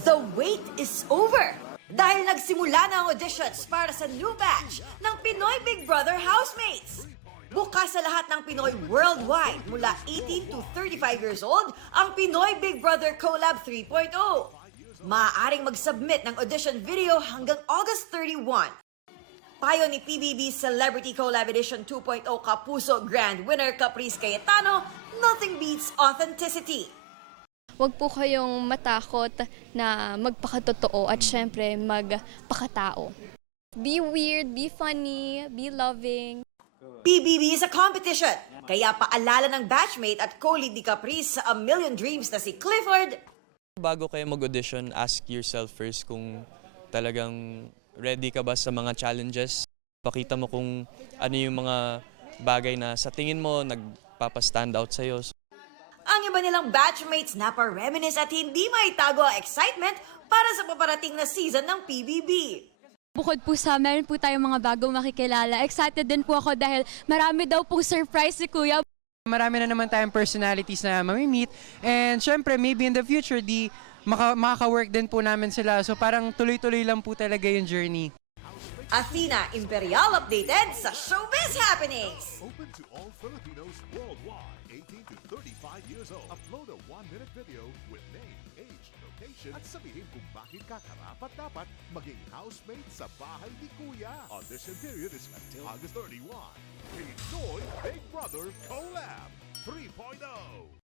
The wait is over! Dahil nagsimula na ang auditions para sa new batch ng Pinoy Big Brother housemates. Bukas sa lahat ng Pinoy worldwide mula 18 to 35 years old ang Pinoy Big Brother Collab 3.0. Maaaring mag-submit ng audition video hanggang August 31. Payo ni PBB Celebrity Collab Edition 2.0 Kapuso Grand Winner Caprice Cayetano, nothing beats authenticity. Huwag po kayong matakot na magpakatotoo at syempre magpakatao. Be weird, be funny, be loving. PBB is a competition, kaya paalala ng batchmate at co-lead ni Caprice sa A Million Dreams na si Clifford. Bago kayo mag-audition, ask yourself first kung talagang ready ka ba sa mga challenges. Pakita mo kung ano yung mga bagay na sa tingin mo nagpapa-stand out sa'yo. Ang iba nilang batchmates na pa-reminisce at hindi maitago ang excitement para sa paparating na season ng PBB. Bukod po sa meron po tayong mga bagong makikilala, excited din po ako dahil marami daw po surprise si Kuya. Marami na naman tayong personalities na mamimit and syempre maybe in the future makaka-work din po namin sila. So parang tuloy-tuloy lang po talaga yung journey. Athena Imperial updated sa showbiz happenings. Open to all Filipinos worldwide, 18 to 35 years old. Upload a 1-minute video with name, age, location at sabihin kung bakit ka karapat-dapat maging housemate sa bahay ni Kuya. Audition period is until August 31. Pinoy Big Brother Collab 3.0.